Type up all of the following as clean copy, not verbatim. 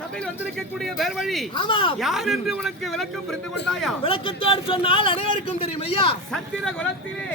சபையில் வந்திருக்கக்கூடிய பேர் வழி யார் என்று உனக்கு விளக்கம் புரிந்து கொண்டாயா? விளக்கத்தோடு சொன்னால் அனைவருக்கும் தெரியும் ஐயா. சந்திர குலத்திலே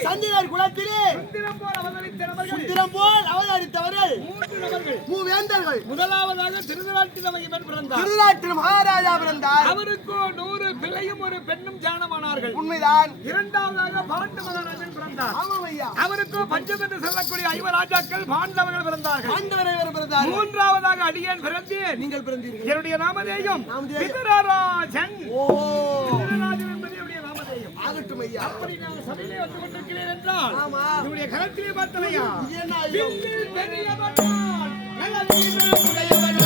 சுந்தரம் போல் அவதரித்தவர்கள் 3 நபர்கள், மூவேந்தர்கள். முதலாவதாக திருநாட்டில் மகிமன் பிறந்தார். திருநாட்டில் மகாராஜா பிறந்தார். அவருக்கு 100 பிள்ளையும் ஒரு பெண்ணும் ஜானமானார்கள். உண்மைதான். இரண்டாவதாக பாண்டு மகாராஜன் பிறந்தார். ஆமாம் ஐயா. அவருக்கு பஞ்சம் என்று சொல்லக்கூடிய 5 ராஜாக்கள் பாண்டவர்கள் பிறந்தார்கள். பாண்டவர்கள் பிறந்தார். மூன்றாவதாக அடியேன் பிறந்தேன். நீங்கள் பிறந்தீர்கள். என்னுடைய நாமதேயம் விதுரராஜன். ஓ, விதுரராஜன் என்பது என்னுடைய நாமதேயம். ஆகட்டும் ஐயா. அப்படி நான் சபையிலே வந்து கொண்டிருக்கிறேன் என்றால் ஆமா, என்னுடைய கரத்திலே பார்த்தலையா என்ன ஐயா? பெரியவன் நல்ல வீரம் உடையவன்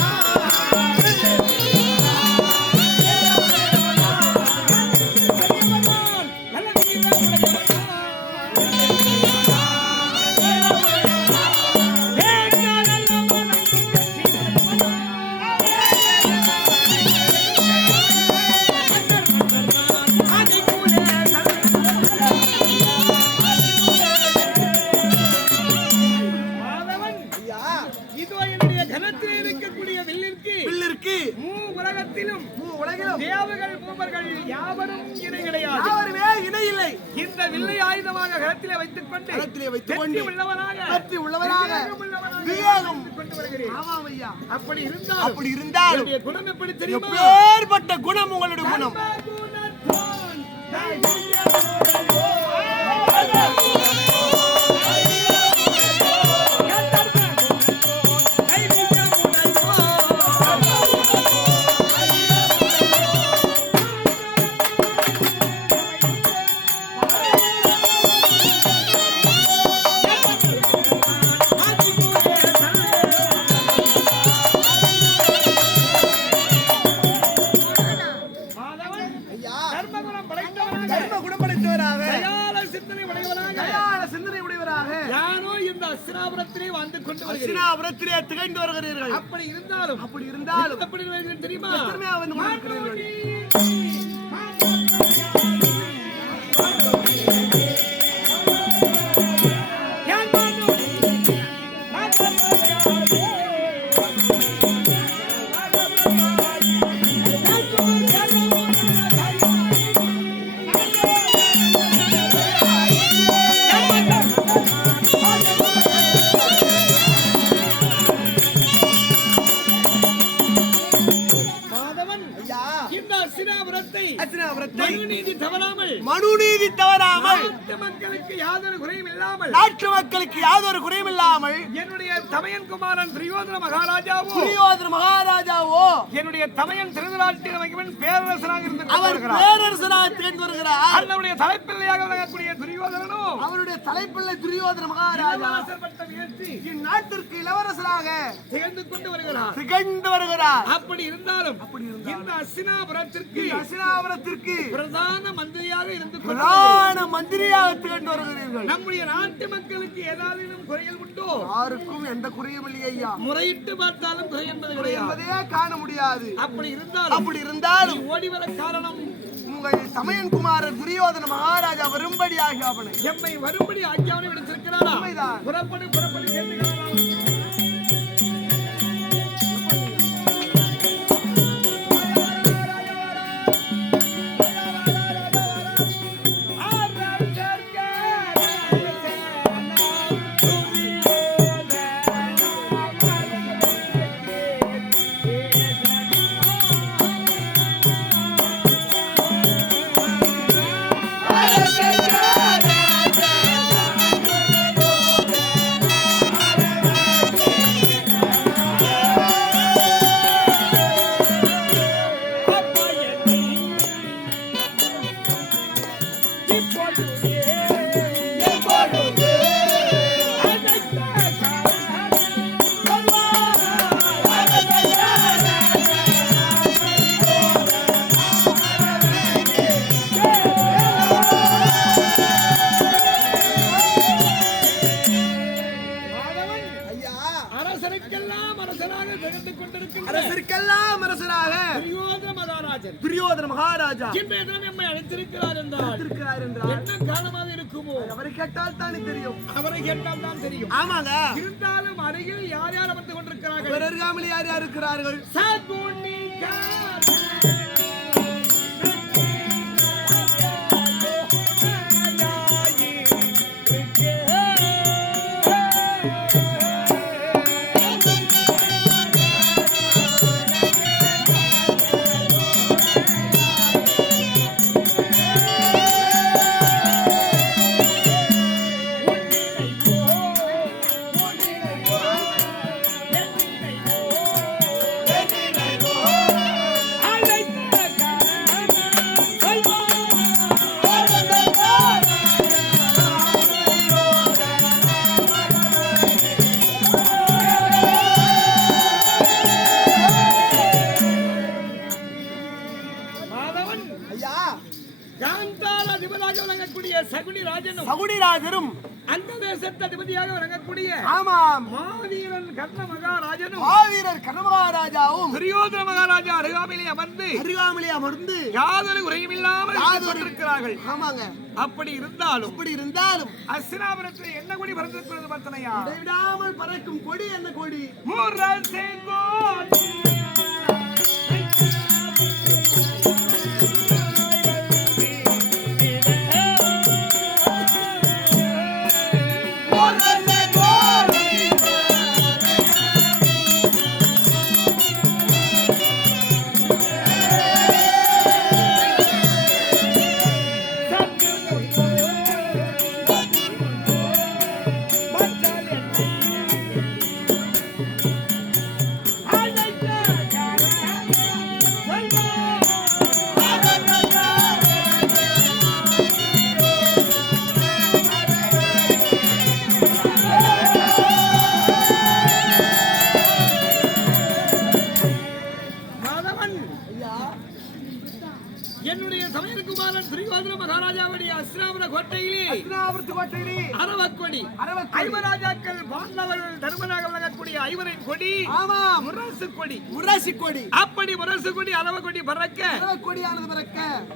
தேவர்கள் மூவர்கள் யாவரும் இணை கிடையாது. யாவருமே இணை இல்லை. இந்த வில்லை ஆயுதமாக கரத்திலே வைத்துக் கொண்டு உள்ளவராக விவேகம் கொண்டு வருகிறேன். ஆமாம் ஐயா. அப்படி இருந்தாலும் என்னுடைய குணம் எப்படி தெரியுமா? எப்பேற்பட்ட குணம் உங்களுடைய குணம்? அஸ்தினாபுரத்திலே திகைந்து வருகிறீர்கள். அப்படி இருந்தாலும் எப்படி தெரியுமா? மனுநீதி தவறாமல் நாட்டு மக்களுக்கு யாதொரு குறையும் இல்லாமல் என்னுடைய தமையன் குமாரன் துரியோதன மகாராஜாவோ என்னுடைய தமையன் திருநாட்டில் மகிமன் பேரரசனாக இருந்து வருகிறார். அவருடைய தலைப்பிள்ளையாக விளங்கக்கூடிய துரியோதனனோ அவருடைய தலைப்பிள்ளை துரியோதன மகாராஜா இந்நாட்டிற்கு இளவரசராக திகழ்ந்து வருகிறார். அப்படி இருந்தாலும் இந்த அஸ்தினாபுரத்திற்கு பிரதான மந்திரியாக திகழ்ந்து வருகிறீர்கள். நம்முடைய நாட்டு மக்களுக்கு ஏதாவது குறைகள் உண்டோ? யாருக்கும் எந்த குறையும் இல்லை ஐயா. முறையிட்டு பார்த்தாலும் குறை என்பதே காண முடியாது. அப்படி இருந்தாலும் ஓடி வர காரணம் உங்கள் தமையன் குமாரர் துரியோதன மகாராஜா வரும்படி ஆகியாவனை எம்மை வரும்படி ஆகியாவனை விடுத்திருக்கிறாரா? புறப்படு கேட்டுக்கிறாரா? துரியோதன மகாராஜா நம்மை அழைத்திருக்கிறார் என்றால் என்ன காரணமாக இருக்குமோ? அவரை கேட்டால் தானே தெரியும். அவரை கேட்டால் தான் தெரியும். ஆமாங்க. இருந்தாலும் அருகில் யார் யார் அமர்ந்து கொண்டிருக்கிறார்கள்? அருகாமல் யார் யார் இருக்கிறார்கள்? சகுனி சகுனிராஜரும் அந்த தேசத்து அதிபதியாக விளங்கக்கூடிய ஆமாம் மாவீரன் கர்ண மகாராஜனும் மாவீரர் கர்ணமகாராஜாவும் துரியோதன மகாராஜா அருகாமையிலே அமர்ந்து யாதொரு குறையுமில்லாமல் இருக்கிறார்கள். ஆமாங்க. அப்படி இருந்தாலும் அஸ்தினாபுரத்தில் என்ன கொடி பறந்திருக்கிறது பார்த்தனையா? விடாமல் பறக்கும் கொடி என்ன கொடி? முரசே கோடி. என்னுடைய சமயகுமாரன் துரியோதன மகாராஜாவுடைய அஸ்தினாபுர கோட்டையிலே அரவக்கொடி ஐவராஜாக்கள் பாண்டவர்கள் தர்மராக விளங்கக்கூடிய ஐவரின் கொடி முரசு கொடி அப்படி முரசு கொடி அரவக்கொடி பறக்க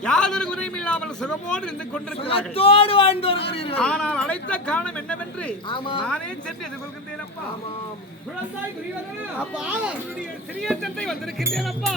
யாதொரு குறையும் இல்லாமல் சுகமோடு இருந்து கொண்டிருக்கிறார்கள். ஆனால் அழைத்த காரணம் என்னவென்று நானே சென்று எதிர்கொள்கின்றேன் அப்பா. குழந்தாய் துரியோதனா, சிறிய தந்தை வந்திருக்கின்றேன் அப்பா.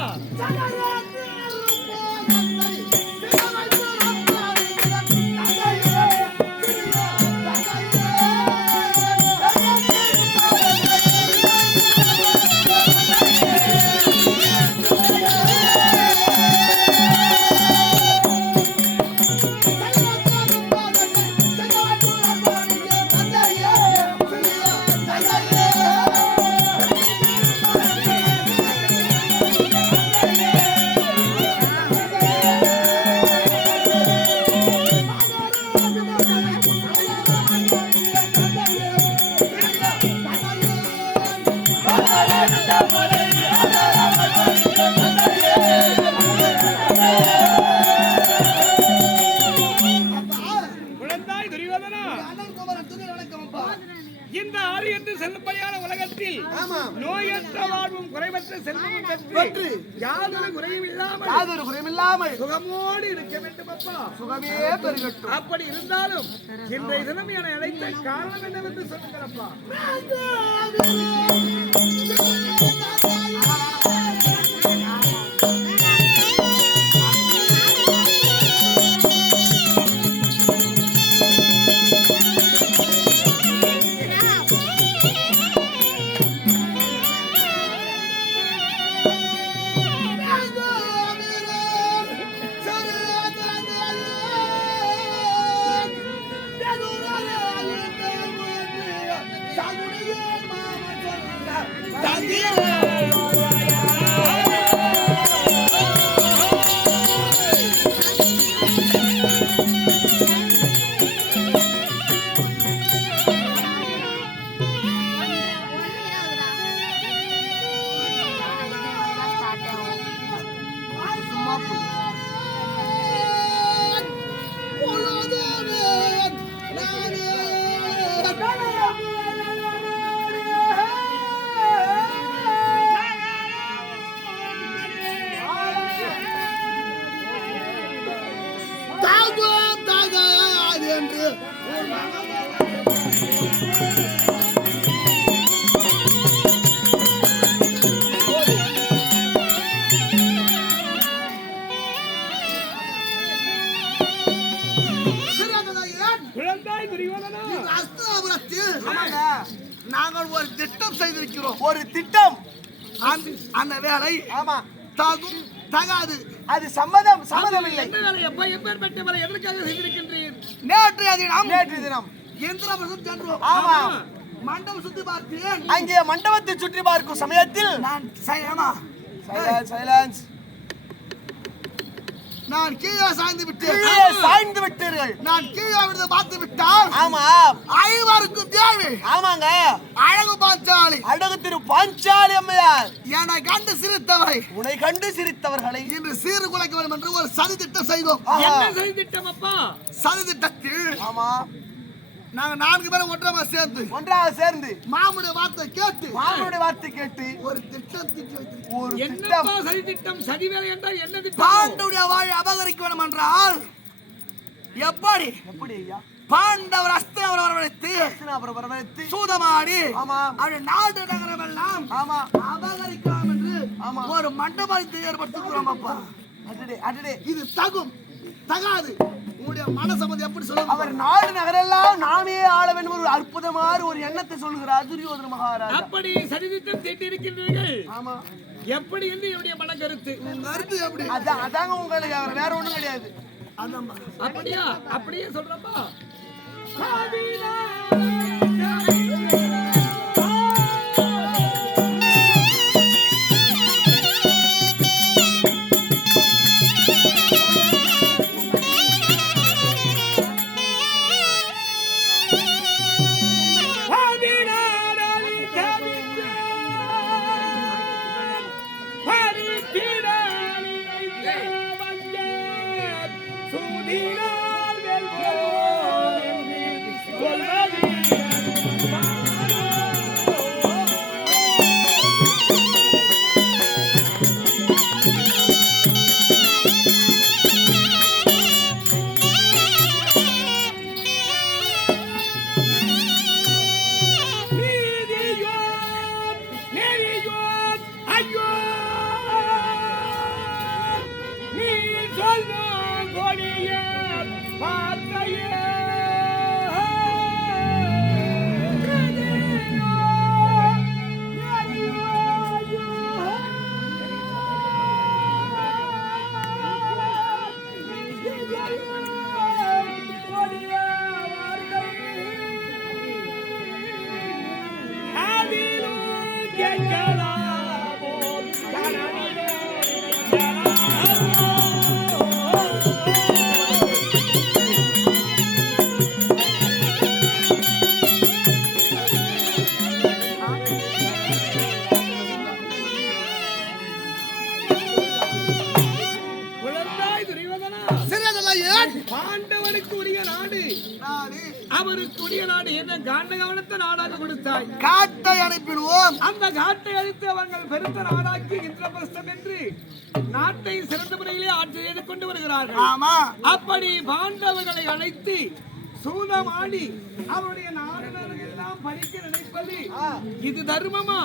இந்த ஆறு என்று செல்லும்படியான உலகத்தில் நோயற்ற வாழ்வும் குறைவற்ற செல்வமும் பெற்று யாதொரு குறையும் இல்லாமல் சுகமோடு இருக்க வேண்டும் அப்பா. சுகமே பெருகட்டும். அப்படி இருந்தாலும் இன்றைய தினம் என அழைத்த காரணம் என்னவென்று சொல்லுங்கள் அப்பா. இருக்கிறோம். ஒரு திட்டம், அந்த வேலை ஆமா தாகும் தகாது, அது சம்மதம் இல்லை. என்ன வேலை எப்ப எப்பேற்பட்ட வேலை எதற்காக செய்திருக்கின்றீர்? நேற்றைய தினம் இந்திரபிரசம் சென்றோம். ஆமா, மண்டபம் சுத்தி பார்த்தேன். அங்கே மண்டபத்தை சுற்றி பார்க்கும் சமயத்தில் நான் சைலன்ஸ் நான் கீழே சாய்ந்து விட்டீர்கள். நான் கீழே விழுந்து பார்த்து விட்டால் ஆமா ஐவருக்கும் தேவை. ஆமாங்க, அழகு பாஞ்சாலி, அழகு திரு பாஞ்சாலி அம்மையார் என்னை கண்டு சிரித்தவரை, உன்னை கண்டு சிரித்தவர்களை இன்று சீறு குலைக்க வேண்டும் என்று ஒரு சதி திட்டம் செய்தோம். என்ன சதி திட்டம் அப்பா? சதி திட்டத்தில் ஆமா நாங்க 4 பேரும் ஒன்றாக சேர்ந்து மாமுடைய வார்த்தை கேட்டு ஒரு திட்டம் தீட்டி வைத்திருக்கோம். ஒரு என்னப்பா சதி திட்டம்? சதி வேலை என்றால் என்ன திட்டம்? பாண்டவருடைய வாழை அபகரிக்க வேண்டும் என்றால் எப்படி ஐயா? பாண்டவர் அஸ்தினாபுரம் வரவழைத்து சூதமாடி அது நாடு நகரம் எல்லாம் அபகரிக்கலாம் என்று ஒரு மண்டபத்தை ஏற்படுத்துகிறோம். அப்பா இது தகாது. உங்களுடைய மனசம்பந்தம் எப்படி சொல்லுங்க? அவர் நாடு நகரெல்லாம் நாமே ஆள வேண்டும் ஒரு அற்புதமான ஒரு எண்ணத்தை சொல்லுகிறார் துரியோதன மகாராஜா. அப்படி சதித்திட்டம் தீட்டி இருக்கின்றீர்கள். ஆமா, எப்படி என்று என்னுடைய மன கருத்து எப்படி? அதாங்க உங்களுக்கு வேற ஒண்ணும் கிடையாது. அப்படியா? அப்படியே சொல்றப்பா. பாண்டவனுக்கு உரிய நாடு, அவருக்கு உரிய நாடு என்ன காண்டகவனத்தை நாடாக கொடுத்தாய். காட்டை அனுப்பிடுவோம். அந்த காட்டை அழித்து அவர்கள் பெருத்த நாடாக்கி இந்திரபிரஸ்தம் என்று நாட்டை சிறந்த முறையிலே ஆட்சி செய்து கொண்டு வருகிறார்கள். ஆமா, அப்படி பாண்டவர்களை அழைத்து சூதமாடி அவருடைய நாடுகளை எல்லாம் பறிக்க நினைப்பது இது தர்மமா?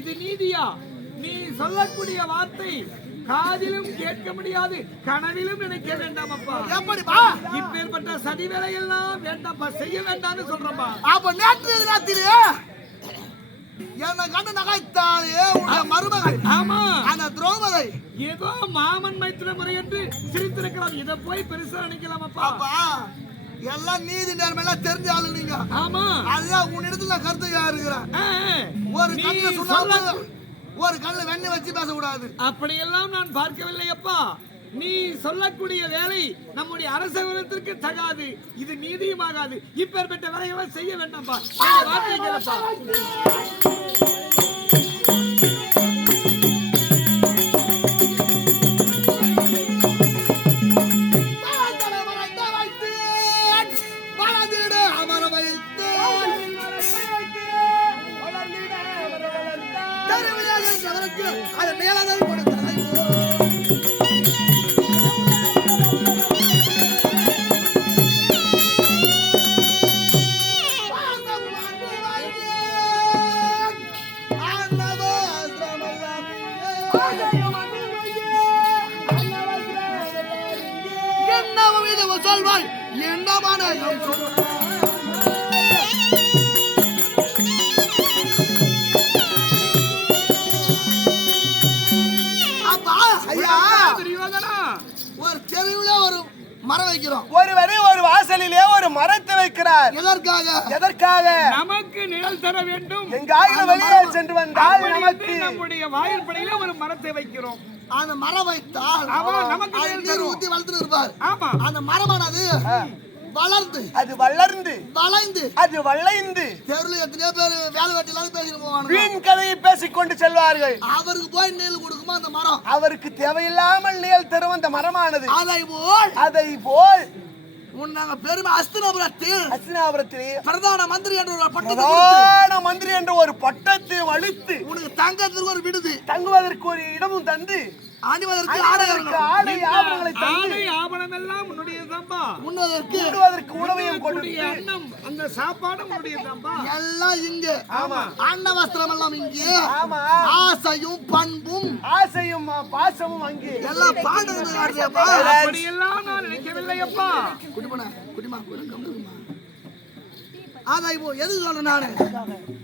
இது நீதியா? நீ சொல்லக்கூடிய வார்த்தை காதிலும் கேட்க முடியாது, கனவிலும் நினைக்க வேண்டாம் அப்பா. எப்படிப்பா? இப்பேற்பட்ட சதி வேலையெல்லாம் வேண்டாம்ப்பா, செய்ய வேண்டாம்னு சொல்றப்பா. அப்ப நேற்று ராத்திரியே என்ன கண்டு நகைத்தாலே உடைய மருமகள் ஆமா அந்த திரௌபதி ஏதோ மாமன் மைத்திர முறை என்று சிரித்திருக்கலாம். இதை போய் பெருசா நினைக்கலாம் அப்பா. அப்பா எல்லாம் நீதி நேர்மை எல்லாம் தெரிஞ்ச ஆளு நீங்க. ஆமா, அதுதான் உன்னிடத்துல கருத்து இருக்கிறேன். ஒரு கண்ணு சொன்னா ஒரு கண்ணு வெண்ணி வச்சு பேசக்கூடாது. அப்படியெல்லாம் நான் பார்க்கவில்லை அப்பா. நீ சொல்லக்கூடிய வேலை நம்முடைய அரசகுலத்திற்கு தகாது, இது நீதியுமாகாது. இப்பேற்பட்ட வேலைகளை செய்ய வேண்டாம்ப்பா. வார்த்தை கேளப்பா. அது மேலதான் கொடுத்தாய். என்ன சொல்வாய்? என்னமான துரியோதனா ஒரு தெருவுல ஒரு மரம் வைக்கிறோம். ஒரு வாசலிலே ஒரு மரத்தை வைக்கிறார். எதற்காக? நமக்கு நிழல் தர வேண்டும். எங்காயிரம் வெளியே சென்று வந்தால் நமக்கு நம்முடைய வாயில் படையில ஒரு மரத்தை வைக்கிறோம். அந்த மரம் வைத்தால் நமக்கு நீர் ஊத்தி வளர்த்து இருப்பார். ஆமா, அந்த மரமானது வளர்ந்து அது வளர்ந்து வளைந்து அது வளைந்து தெருவில் எத்தனையோ பேர் வேலை வெட்டிலாம் பேசிட்டு போவாங்க. வீண் கதையை பேசிக்கொண்டு செல்வார்கள். அவருக்கு போய் நிழல் கொடுக்குமா அந்த மரம்? அவருக்கு தேவையில்லாமல் நிழல் தரும் அந்த மரமானது. அதை போல் நாங்க பெருமை அஸ்தினாபுரத்தில் பிரதான மந்திரி என்ற ஒரு பட்டத்தை அளித்து உனக்கு தங்கறதுக்கு ஒரு விடுதி, தங்குவதற்கு ஒரு இடமும் தந்து அணிவதற்கு ஆபரணம் எல்லாம் உன்னுடையதுதான்பா. உண்ணுவதற்கு உணவையும் கொடுத்து அன்னம் அந்த சாப்பாடு உன்னுடையதுதான்பா. எல்லாம் இங்க. ஆமா, அன்ன வஸ்திரம் எல்லாம் இங்கே. ஆமா, ஆசையும் பண்பும் ஆசையும் பாசமும் அங்கே எல்லாம் பாண்டது. அப்படி எல்லாம் நான் நினைக்கவில்லையப்பா. குடிமா எது சொல்ற நானு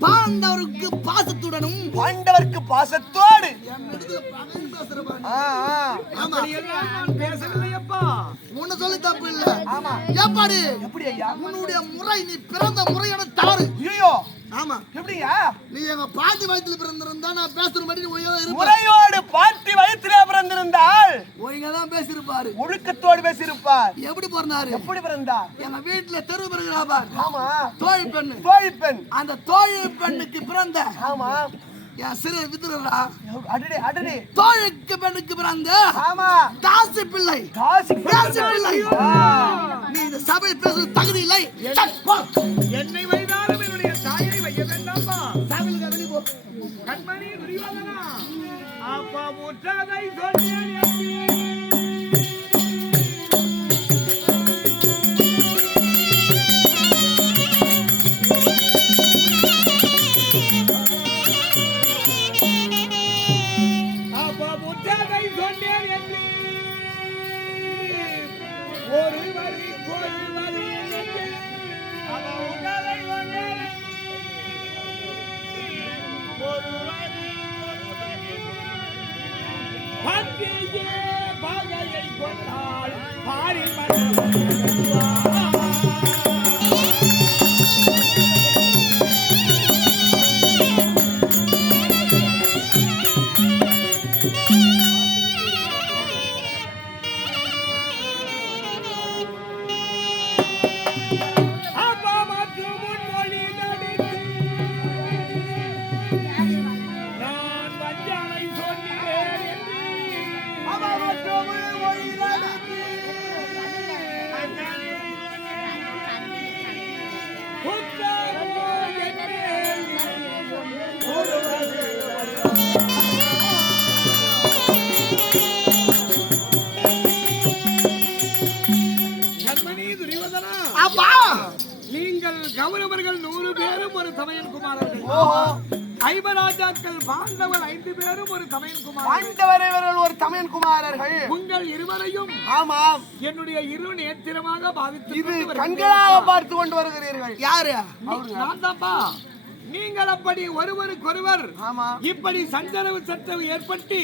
பாண்டவருக்கு பாசத்துடனும் பாண்டவருக்கு பாசத்தோடு பேசவில்லையப்பா. உன்னை சொல்லி தப்பு இல்ல. எப்படி ஐயா உன்னுடைய முறை, நீ பிறந்த முறையான தவறு. ஐயோ, ஆமா, எப்படியா? நீ எங்க பாட்டி வயித்துல பிறந்திருந்தா நான் பேசுற மாதிரி முறையோடு பாட்டி வயிற்றிலே பிறந்திருந்தால் ஒழுங்காதான் பேசிருப்பாரு, ஒழுக்கத்தோடு பேசியிருப்பார். எப்படி பிறந்தாரு? எப்படி பிறந்தார்? எங்க வீட்டுல தெரு பிறகுறாப்பா. ஆமா, தோழி பெண்ணு. அந்த தோழி பெண்ணுக்கு பிறந்த ஆமா என் சிறு வித்துறா தோழிக்கு பெண்ணுக்கு பிறந்த ஆமா காசி பிள்ளை. நீ இந்த சபை பேசுறது தகுதி இல்லை. என்னை வைத்தாலும் என்னுடைய தாயை வைய வேண்டாமா? சபையில வெளியே போ. கண்மணி துரியோதனா, அப்பா முற்றதை சொன்னேன். நீங்கள் கௌரவர்கள் 100 பேரும் ஒரு தமையன் குமாரர்கள். ஐவராஜாக்கள் பாண்டவர் 5 பேரும் ஒரு தமையன் குமாரர்கள். ஒரு தமையன் குமாரர்கள். உங்கள் இருவரையும் ஆமாம் என்னுடைய இரு நேத்திரமாக பாவித்து கண்களாக பார்த்து கொண்டு வருகிறீர்கள். யாரு? நான் தான்ப்பா. நீங்கள் அப்படி ஒருவருக்கொருவர் இப்படி சஞ்சரவு சற்றவு ஏற்பட்டு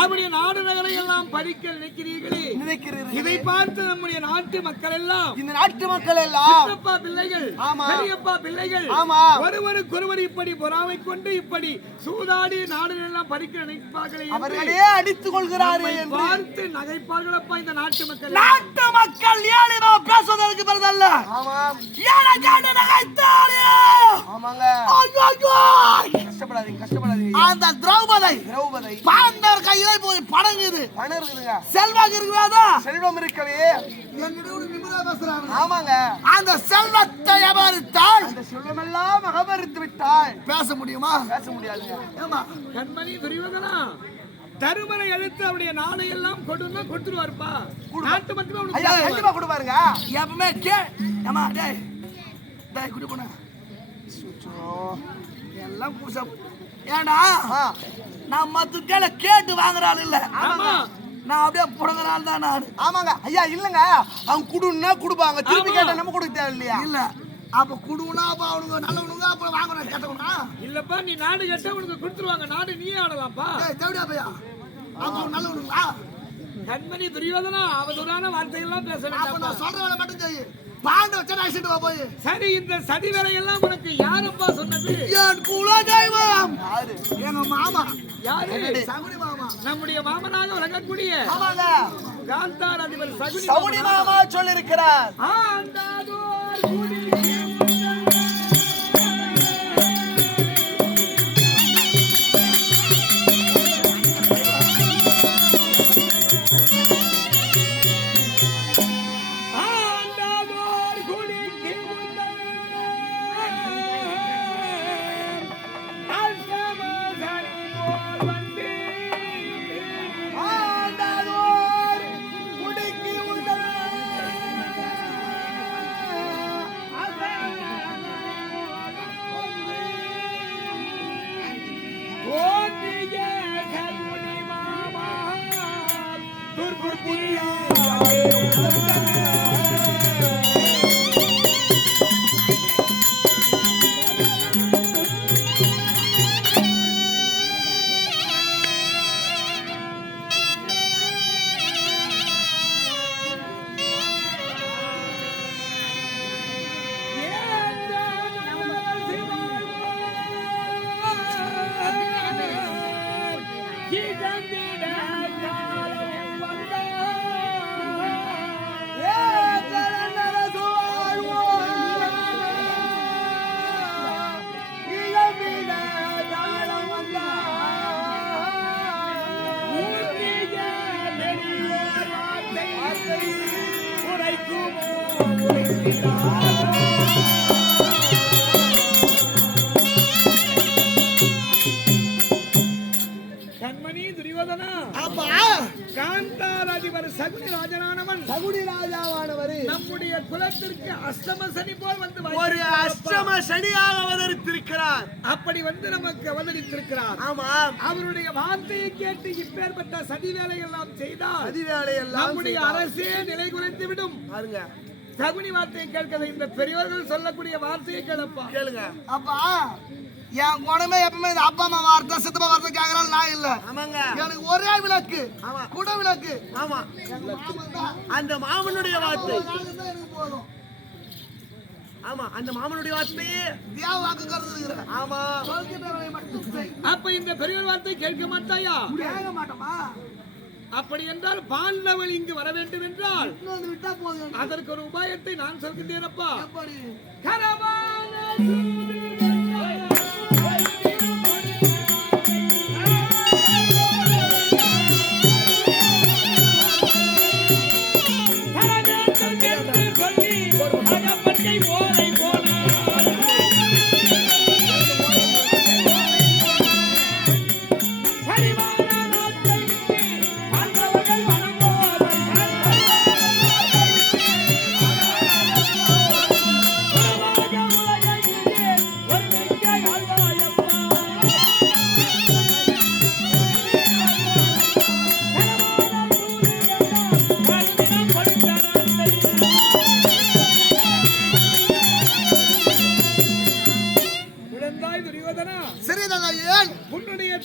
அவருடைய நாடு நகரை எல்லாம் பறிக்க நினைக்கிறீர்களே. இதை பார்த்து நம்முடைய நாட்டு மக்கள் எல்லாம், இந்த நாட்டு மக்கள் எல்லாம் சின்னப்பா பிள்ளைகள், பெரியப்பா பிள்ளைகள் ஒருவருக்கொருவர் இப்படி பொறாமை கொண்டு இப்படி சூதாடி நாடு எல்லாம் பறிக்க நினைப்பார்களே, அவர்களே அடித்துக் கொள்கிறார்கள் என்று பார்த்து நகைப்பார்களப்பா இந்த நாட்டு மக்கள். நாட்டு மக்கள் ஏழினோ பேசுவதற்கு பிறதல்ல. அந்த திரௌபதி பாண்டவர் கையில போய் பணம் இருக்குதுங்க, செல்வம் இருக்குதா? செல்வம் இருக்கவே ஆமாங்க. அந்த செல்வத்தை அபகரித்தால், அந்த செல்வம் எல்லாம் அபகரித்து விட்டால் பேச முடியுமா? பேச முடியாதுங்க. கண்மணி துரியோதனா, தருமரை அழுத்து அவருடைய நாடை எல்லாம் கொடுத்துருவாருப்பா. நாட்டு மட்டுமே கண்டிப்பா கொடுப்பாருங்க. எப்பவுமே குடி போன எல்லாம் புதுசா. ஏண்டா நான் மத்த கேட்டு வாங்குறாள் இல்ல, நான் அப்படியே புடங்குறாள் தான் நான். ஆமாங்க ஐயா, இல்லங்க அவங்க குடுன்னா கொடுப்பாங்க, திருப்பி கேட்டா நம்ம கொடுக்க தேவை இல்லையா? இல்ல அப்ப குடுனா அப்ப அவனுக்கு நல்லவனுங்க அப்ப வாங்குறேன் கேட்டவனா இல்லப்பா. நீ நாடு கேட்டா உனக்கு கொடுத்துருவாங்க, நாடு நீயே ஆடலாம்ப்பா. தேவையா பையா? அப்ப நல்லவனுங்களா? கண்மணி துரியோதனா அவதூறான வார்த்தையெல்லாம் பேச அப்ப வேண்டாம். நான் சொல்ற வேலை மட்டும் செய்யு. பாண்டவ வச்சு அழைச்சிட்டு வா போய். சரி, இந்த சதி வேலையெல்லாம் உனக்கு யாரப்பா சொன்னது? என் குலதெய்வம். எங்க மாமா. யாரு? சகுனி மாமா. நம்முடைய மாமனாக விளங்கக்கூடிய ஆமாங்க. காந்தார் அதிபர் சகுனி மாமா சொல்லியிருக்கிறார். ஆண்டாதோர் குடி கண்மணி துரியோதனா. அப்பா காந்தார் அதிபர் சகுனி ராஜாவானவன் சகுனி ராஜாவானவர் நம்முடைய குலத்திற்கு அஷ்டம சனி போல் வந்து ஒரு அஷ்டம சனியாக அவதரித்திருக்கிறார். அப்படி வந்து நமக்கு அவதரித்திருக்கிறார். ஆமா, அவருடைய வார்த்தையை கேட்டு இப்பேற்பட்ட சதி வேலையெல்லாம் செய்தால் அதிவேளையெல்லாம் நம்முடைய அரசே நிலை குறைந்து விடும். பாருங்க, சகுனி வார்த்தையை கேட்கிற இந்த பெரியோர்கள் சொல்லக்கூடிய வார்த்தையை கேளப்பா. கேளுங்க. அப்பா என் குணமே எப்பவுமே இந்த அப்பா அம்மா வார்த்தை சித்தப்பா வார்த்தை கேட்கறான்னு நான் இல்ல. ஆமாங்க, எனக்கு ஒரே விளக்கு. ஆமா, குட விளக்கு. ஆமா, எங்க மாமன் தான். அந்த மாமனுடைய வார்த்தை. ஒரு நாள் இருந்தா எனக்கு போதும். ஆமா, அந்த மாமனுடைய வார்த்தையே தேவ வாக்கு கருதுகிறேன். ஆமா, சொல்கிறவரை மட்டும் செய். அப்ப இந்த பெரியோர் வார்த்தை கேட்க மாட்டாயா? கேட்க மாட்டோமா? அப்படி என்றால் பாண்டவள் இங்கு வர வேண்டும் என்றால் இன்னொன்று விட்டா போதும். அதற்கு ஒரு உபாயத்தை நான் சொல்கின்றேனப்பா. எப்படி? கரவான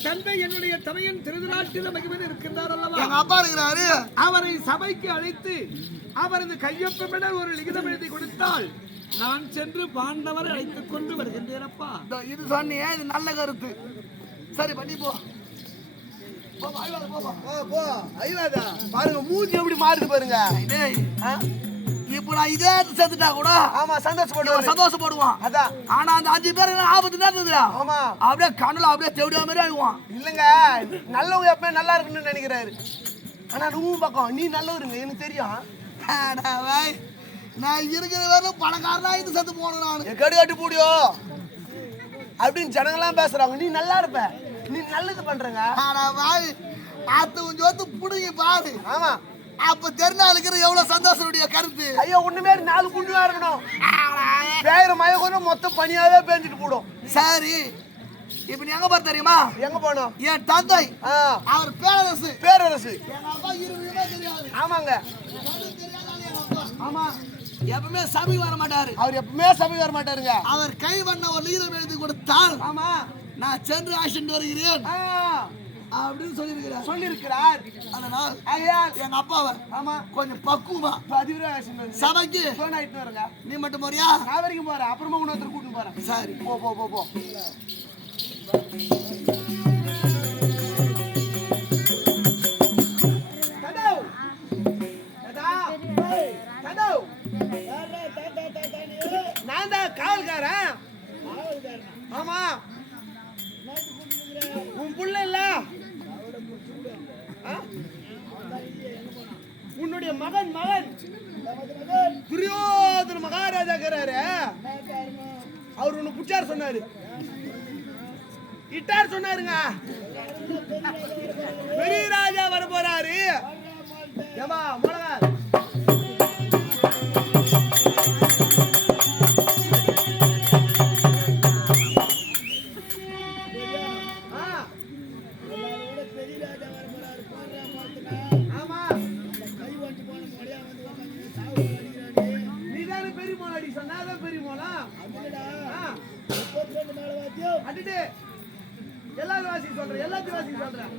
தந்தை என்னுடைய தமையன் திருநாட்டில் மகிழ்ந்து இருக்கின்றார் அல்லவா? எங்க அப்பா இருக்கிறாரு. அவரை சபைக்கு அழைத்து அவரது கையொப்பமிட ஒரு லிகிதம் எழுதி கொடுத்தால் நான் சென்று பாண்டவரை அழைத்துக் கொண்டு வருகின்றேனப்பா. இது சொன்னியே, இது நல்ல கருத்து. சரி பண்ணி போ. பாருங்க, மூஞ்சி எப்படி மாறுது பாருங்க. இப்ப நான் இதே செத்துட்டா கூட ஆமா, சந்தோஷப்படுவான். அதான். ஆனா அந்த 5 பேருக்கு ஆபத்து நேரத்துல ஆமா, அப்படியே கண்ணுல அப்படியே தேவடியா மாதிரி ஆகுவான். இல்லங்க, நல்லவங்க எப்பவுமே நல்லா இருக்குன்னு நினைக்கிறாரு. ஆனா ரூம் பக்கம் நீ நல்லவருங்க எனக்கு தெரியும். நான் இருக்கிற வரலும் பணக்காரனா இது செத்து போனேன். நான் கடு கட்டு போடியோ அப்படின்னு ஜனங்கள்லாம் பேசுறாங்க. நீ நல்லா இருப்ப, நீ நல்லது பண்றங்க. அத்து கொஞ்சம் புடுங்கி பாரு. ஆமா, அப்ப தெரிஞ்சாலுக்கு எவ்வளவு சந்தோஷம் கருத்து. ஐயோ, ஒண்ணுமே 4 குண்டுவா இருக்கணும். பேரு மயக்கம் மொத்தம் பனியாவே பேஞ்சிட்டு போடும். சரி, இப்ப நீ எங்க பாரு தெரியுமா? எங்க போனோம்? என் தந்தை அவர் பேரரசு. எங்க அப்பா 20 தெரியாது. ஆமாங்க, ஆமா, எப்பவுமே சபை வர மாட்டாரு. அவர் எப்பவுமே சபை வர மாட்டாருங்க. அவர் கை வண்ண ஒரு லீலம் எழுதி கொடுத்தால் ஆமா, நான் சென்று ஆசிட்டு வருகிறேன் அப்படின்னு சொல்லியிருக்கிறார். அதனால் ஆகையால் எங்க அப்பாவை ஆமா கொஞ்சம் பக்குவமா சபைக்கு ஆயிட்டு வருங்க. நீ மட்டும் போறியா? நான் வரைக்கும் போறேன், அப்புறமா இன்னொருத்தர் கூட்டிட்டு போறேன். சரி, போ போ போ போ. நான் தான் காவல்காரன். ஆமா, உன் புள்ள இல்ல, உன்னுடைய மகன் துரியோதன மகாராஜா இருக்கிறாரு. அவர் ஒண்ணு புச்சார் சொன்னாரு, இட்டார் சொன்னாருங்க. பெரிய ராஜா வர போறாரு. ஏமா மிளகா எல்லாரும் வாசி சொல்றேன், எல்லாத்தையும் வாசி சொல்றேன்.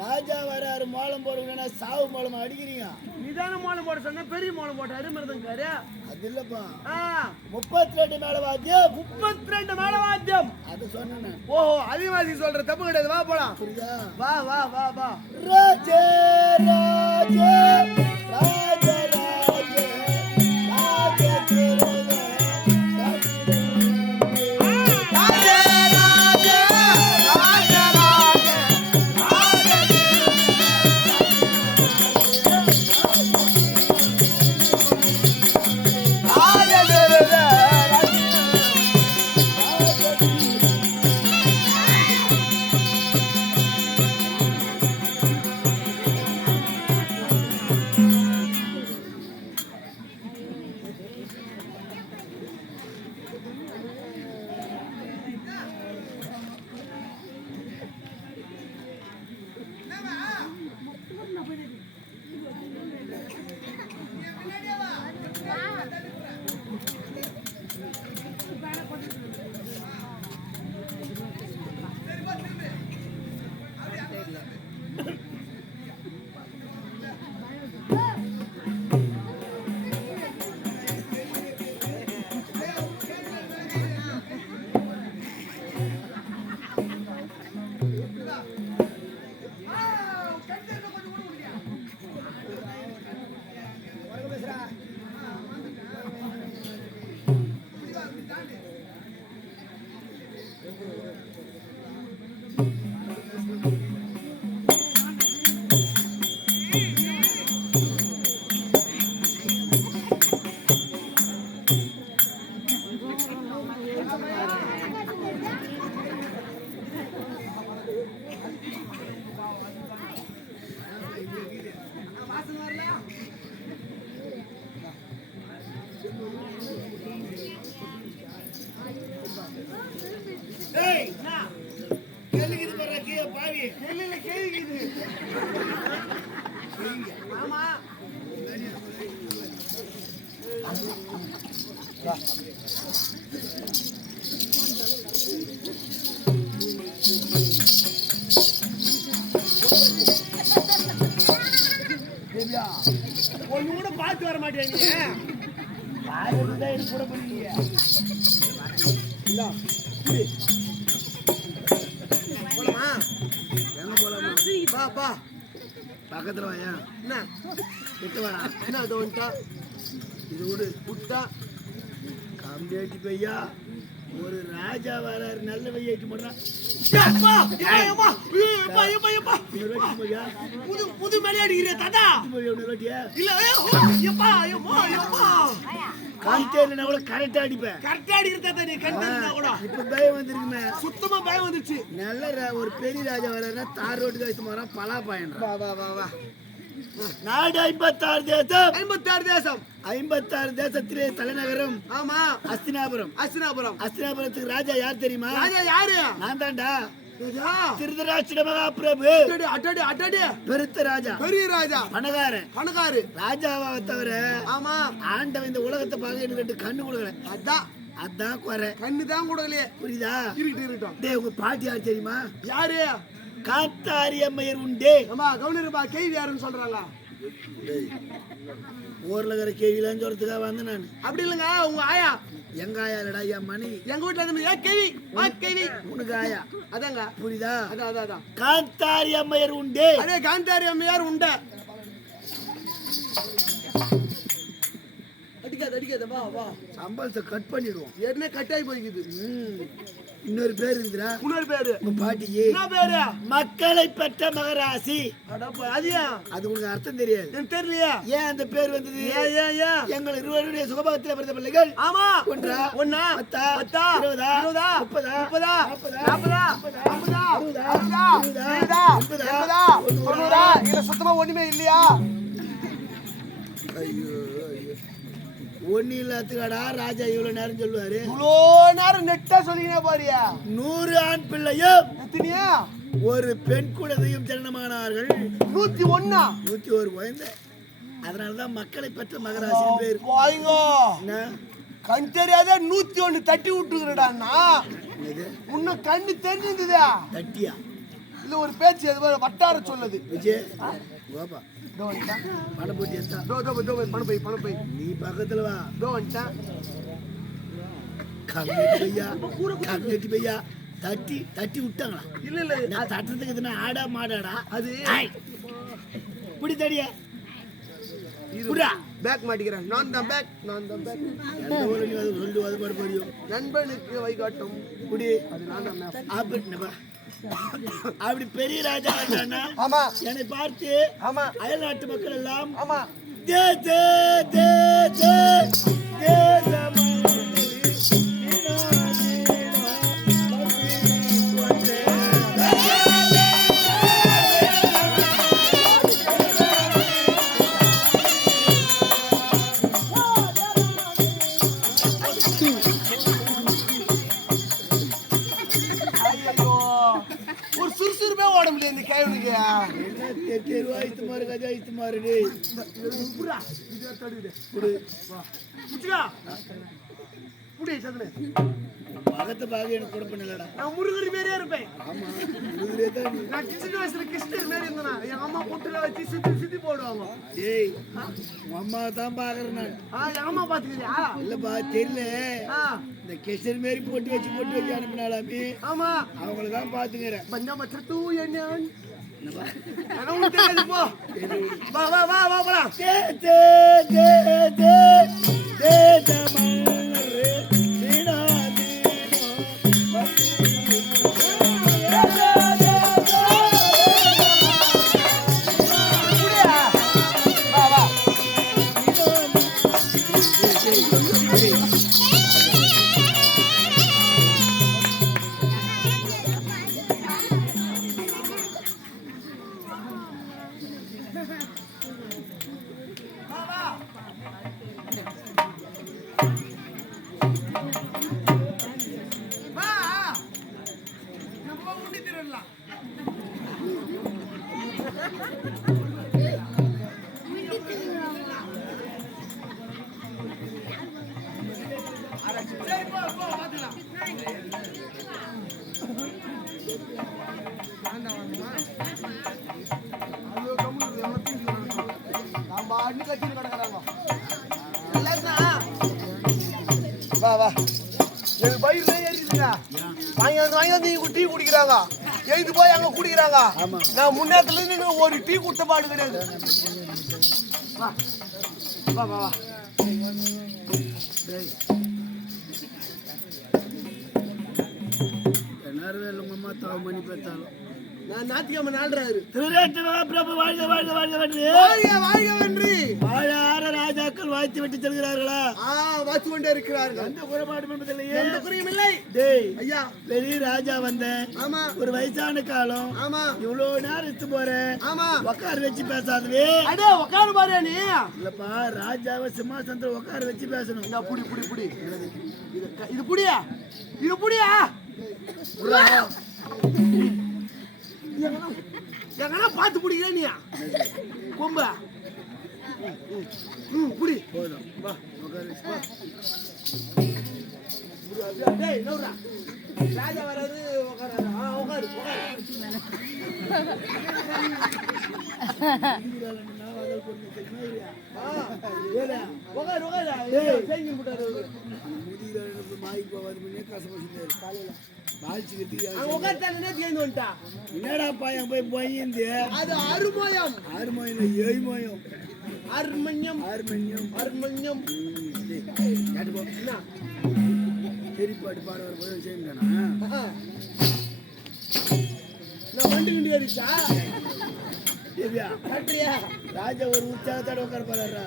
ராஜா வராரு, மோளம் போடுங்க. சாவு மோளம் அடிக்கிறீங்க. நிதான மோளம் போட சொன்ன, பெரிய மோளம் போட்டாரு மருதங்காரு. அது இல்லப்பா, 32 மேளவாத்தியம். 32 மேளவாத்தியம் அது சொன்னேன். ஓஹோ, அதிகவாசி சொல்ற, தப்பு கிடையாது. வா போலாம். புரியுதா? வா வா வா வா. ராஜே ராஜே ராஜே ராஜே ராஜே ஒண்ணு கூட பார்த்து வர மாட்டேன் நீ. பாருதான் எனக்கு கூட புரியலையே. போலாமா? எங்க போலாமா? வா பா. பக்கத்துல வாயா. என்ன கிட்ட வாடா. என்ன அது வந்துட்டா இது விடு. புட்டா கம்பி அடி பையா. ஒரு ராஜா வராரு நல்ல வெய்யாச்சு போடுறான். புது மேலே அடிக்கிறியா தாத்தா? இல்ல கான்டேர்ல கூட கரெக்டா அடிப்பேன். கரெக்டா அடிக்கிற தாத்தா நீ கண்டா கூட. இப்ப பயம் வந்துருக்குமே. சுத்தமா பயம் வந்துச்சு. நல்ல ஒரு பெரிய ராஜா வராருன்னா தார் ரோட்டுக்கு வச்சு போறான் பலா பாயன். வா வா வா வா. நாடு 56 தேசம். 56 தேசம். 56 தேசத்திலே தலைநகரம். ஆமா அஸ்தினாபுரம். அஸ்தினாபுரம். அஸ்தினாபுரத்துக்கு ராஜா யார் தெரியுமா? ராஜா யாரு? நான் தான்டா. ராஜா திருதராஷ்டிர மகாபிரபு. அடடே அடடே. பெருத்த ராஜா. பெரிய ராஜா. பணக்காரு. ராஜாவை தவிர ஆமா ஆண்டவன் இந்த உலகத்தை பார்க்க எனக்கு 2 கண்ணு கொடுக்கல. அதான் குறை. கண்ணு தான் கொடுக்கலையே. புரியுதா? இருக்கட்டும். டேய் உங்க பாட்டி யார் தெரியுமா? யாரு? காத்தாரி அம்மையர் உண்டே. ஆமா கவனிருப்பா. கேள்வி யாருன்னு சொல்றாங்க. ஊர்ல இருக்கிற கேள்விலாம் சொல்றதுக்காக வந்து நான். அப்படி இல்லைங்க உங்க ஆயா. எங்க ஆயா இல்லடா என் மணி. எங்க வீட்டுல இருந்து கேள்வி உனக்கு ஆயா. அதாங்க புரியுதா? அதான் காந்தாரி அம்மையர் உண்டே. அதே காந்தாரி அம்மையார் உண்ட. அடிக்காத வா வா. சம்பளத்தை கட் பண்ணிடுவோம். ஏற்கனவே கட்டாயி போய்க்குது. இன்னொரு பேர் இருக்குடா. இன்னொரு பேரு உங்க பாட்டிக்கு என்ன பேரு? மக்களை பெற்ற மகராசி. அதியா அது உங்களுக்கு அர்த்தம் தெரியாது. எனக்கு தெரியலையா? ஏன் அந்த பேர் வந்தது? ஏன் எங்கள் இருவருடைய சுகபாகத்தில் பிறந்த பிள்ளைகள். ஆமா ஒன்றா 1 10 20 20 30 30 40 50 60 70 இல்ல சுத்தமா ஒண்ணுமே இல்லையா? ஐயோ ஒண்ணு இல்லாதடா ராஜா இவ்வளவு நேரம் சொல்லுவாரு. இவ்வளோ நேரம் நெட்டா சொல்லினே பாரியா. 100 ஆண் பிள்ளையும் எத்தனையா? ஒரு பெண் குழந்தையும் ஜனனமானார்கள். 101 101 குழந்தை. அதனாலதான் மக்களை பெற்ற மகராசி பேர். வாங்க கண் தெரியாத 101 தட்டி விட்டுக்கிறடான்னா. இன்னும் கண்ணு தெரிஞ்சிருந்ததா? தட்டியா இல்ல ஒரு பேச்சு அது வட்டார சொல்லுது. விஜய் கோபா பணம் போட்டி பணம் போய் நீ பக்கத்துல வா. கம்மிட்டு பையா தட்டி விட்டாங்களா? இல்ல நான் தட்டுறதுக்கு எதுனா ஆடா மாடாடா அது இப்படி தடியா பேக் மாட்டிக்கிறேன். நான் தான் பேக் சொல்லு அது பாடு படியும். நண்பனுக்கு வைகாட்டும் இப்படி அது நான் தான். அப்படி பெரிய ராஜா ஆமா என்னை பார்த்து ஆமா அயல் நாட்டு மக்கள் எல்லாம் ஆமா தே தே தே தே தே பகத்தை பாக எனக்கு கூட பண்ணலடா. நான் முருகர் மாதிரியே இருப்பேன். ஆமா முருகரே தான். நான் சின்ன வயசுல கிருஷ்ணர் மாதிரி இருந்தேனா. என் அம்மா பொட்டுல வச்சு சுத்தி போடுவாங்க. டேய் உன் அம்மா தான் பாக்குறேன் நான். என் அம்மா பாத்துக்கிறியா? இல்லப்பா தெரியல. இந்த கிருஷ்ணர் மாதிரி போட்டு வச்சு அனுப்பினாலாமே. ஆமா அவங்கள தான் பாத்துக்கிறேன். பஞ்சா மச்சத்து என்ன போ. வா வா வா வா போலாம். தே தே தே தே தே தமரே வீணா வா வா எனக்கு பயிர் ஏறிடுச்சுடா. வாங்கி டீ குடிக்கிறாங்க. எழுந்து போய் அங்க குடிக்கிறாங்க. நான் முன்னேத்துல இருந்து ஒரு டீ குட்ட பாடு கிடையாது. வா வா வா வா நேரம் உங்க அம்மா தாவ மணி பேத்தாலும் நான் நாத்தியம்மன் ஆடுறாரு பிரபு வாழ்க வாழ்க வாழ்க வென்று வாழ்க வென்று வாழார ராஜாக்கள் வாழ்த்து விட்டு செல்கிறார்களா வாழ்த்து கொண்டே இருக்கிறார்கள் எந்த குறைபாடும் என்பதில்லையே எந்த குறையும் இல்லை டேய் ஐயா பெரிய ராஜா வந்தேன் ஆமா ஒரு வயசான காலம் ஆமா இவ்வளவு நேரம் இட்டு போறேன் ஆமா உட்கார வச்சு பேசாதவே அடே உட்கார பாரு நீ இல்லப்பா ராஜாவை சிம்மாசனத்துல உட்கார வச்சு பேசணும் இந்த புடி புடி புடி இது புடியா இது புடியா எங்கன்னா பார்த்து பிடிக்கிறே நீ கொம்ப புடி போதும் வா டேய் நவுரா ராஜா வராரு உட்காரு உட்காரு என்னடாப்பா போய் போயிருந்து அது அருமயம் அருமயம் ஏழ்மயம் அருமன்யம் அருமன்யம் அருமன்யம் சரி பாட்டு பாடுவார் போய் செய்யுங்கண்ணா நான் வண்டி கிண்டி ஏறிச்சா ராஜா ஒரு உற்சாகத்தோட உட்கார போறாரா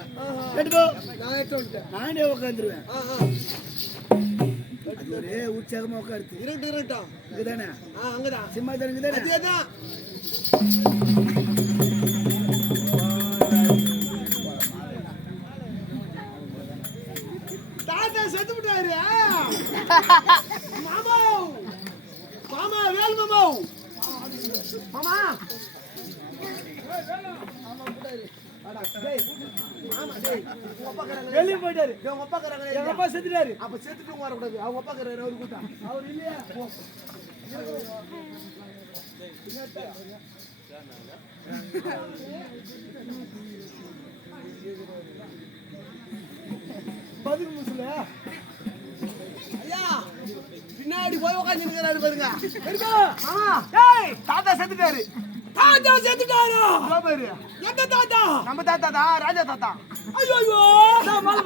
நானே உட்காந்துருவேன் ஒரே உற்சாகமா உட்காருது இருக்கட்டும் இங்கதானே அங்கதான் சிம்மாசனம் இங்கதானே தாத்தா செத்து விட்டாரு மாமா மாமா வேல் மாமா மாமா வெளியே போயிட்டாரு அவங்க அப்பா செத்துட்டாரு அப்ப செத்துட்டு வரக்கூடாது அவங்க அப்பா அவரு கூட்டா அவர் இல்லையா பதில் முசுல ஐயா பின்னாடி போய் உட்காந்து நிக்கிறாரு பாருங்க தாத்தா செத்துட்டாரு தாத்தா செத்துட்டாரு பாரு எந்த தாத்தா நம்ம தாத்தா தான் ராஜா தாத்தா ஐயோ ஐயோ மாலை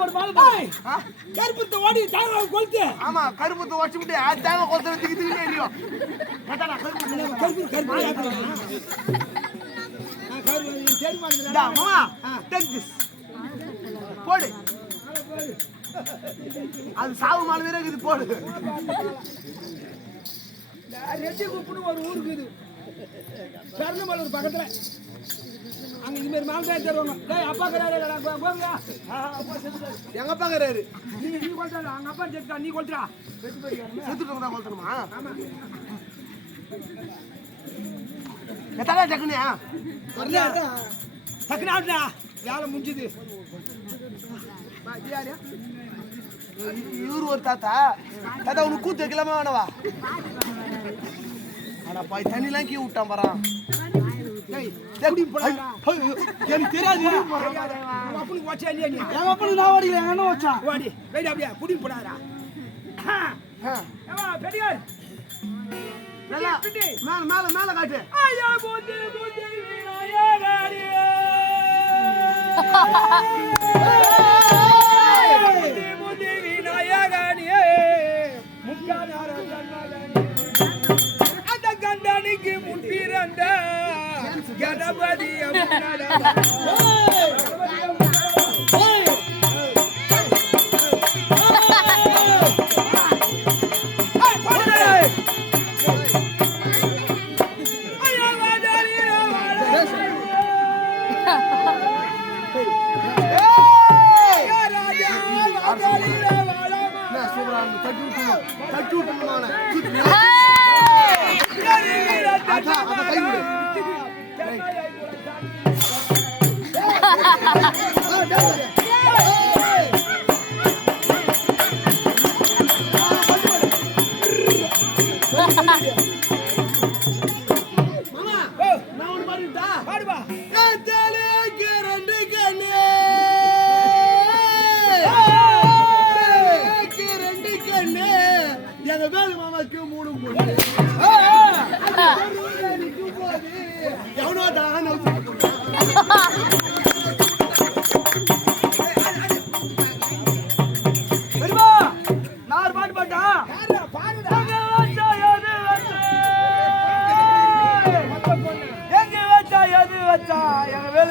கருப்புத்த ஓடி தாங்க கொளுத்து ஆமா கருப்புத்த ஓடி விட்டு தாங்க கொளுத்து திக்கிட்டு இல்லையோ தாத்தா கருப்பு சரி மாட்டேடா மாமா டென்ஸ் போடு அது சாவு மாலை வேற இது போடு ரெட்டி குப்புன்னு ஒரு ஊருக்கு இது சரணமலூர் பக்கத்துல அங்க இந்த மாதிரி மால்தான் தருவாங்க டேய் அப்பா கராரு போங்க எங்க அப்பா கராரு நீ கொல்றா அங்க அப்பா செத்தா நீ கொல்றா செத்துட்டு கூட கொல்றணுமா ஆமா எத்தனை டக்குனியா வரல டக்குனு ஆடுடா வேலை முடிஞ்சது இவரு ஒரு தாத்தா தாத்தா உனக்கு கூத்து வைக்கலாமா வேணவா ஆனா பாய் தண்ணிலாம் கீ விட்டான் பாறான் எனக்கு தெரியாது அப்பனுக்கு வச்சா இல்லையா நீ எங்க அப்பனுக்கு நான் ஓடிக்கிறேன் எங்க அண்ணன் வச்சான் ஓடி வெயிட் அப்படியே குடி போடாதா பெரியார் மேல மேல மேல காட்டு ஐயா போதே போதே விநாயகரே போதே விநாயகரே முக்கானார ஜன்னலனே அந்த கண்டனிக்கு முன்பிரண்ட கணபதி அம்மாடா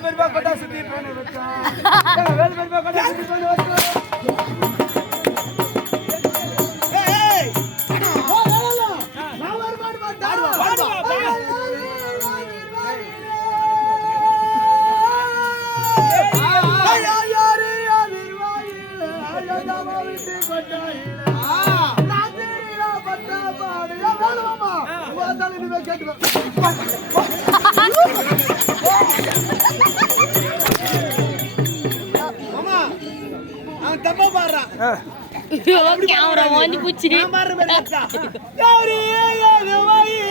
பெருமா கொட்டா சுத்தி பேணி வச்சான் வேலு பெருமா கொட்டா சுத்தி பேணி வச்சான் ஏய் ஓ வேலா நான் வரமாட்ட மாட்டேன் யாரு அதிர்வாயில அழகமா விட்டு கொட்டாயில ராத்திரில பட்டா பாடு வேலு மாமா வாதால நீ கேட்டு மாமா அவன் தப்பா பாடுறான் கேமரா வாங்கி போச்சு நான் பாடுற மாதிரி யாரு அதிர்வாயில